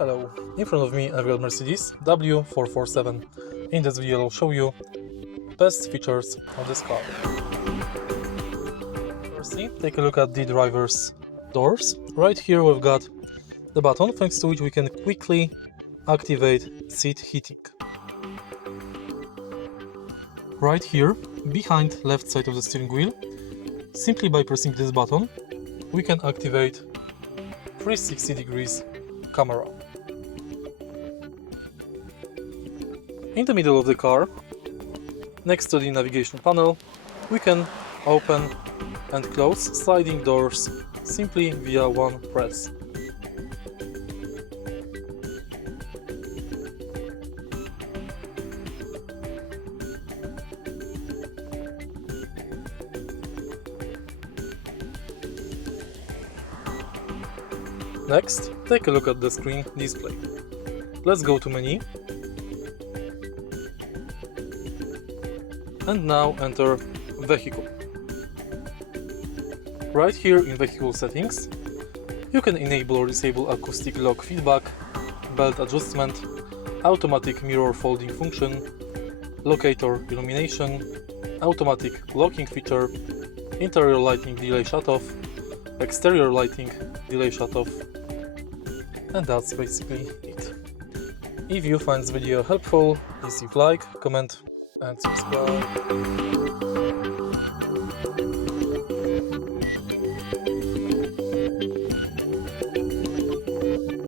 Hello, in front of me I've got Mercedes W447. In this video I'll show you best features of this car. Firstly, take a look at the driver's doors. Right here we've got the button thanks to which we can quickly activate seat heating. Right here, behind left side of the steering wheel, simply by pressing this button, we can activate 360 degrees camera. In the middle of the car, next to the navigation panel, we can open and close sliding doors simply via one press. Next, take a look at the screen display. Let's go to menu and now enter vehicle. Right here in vehicle settings, you can enable or disable acoustic lock feedback, belt adjustment, automatic mirror folding function, locator illumination, automatic locking feature, interior lighting delay shutoff, exterior lighting delay shutoff, and that's basically it. If you find this video helpful, please leave like, comment and subscribe.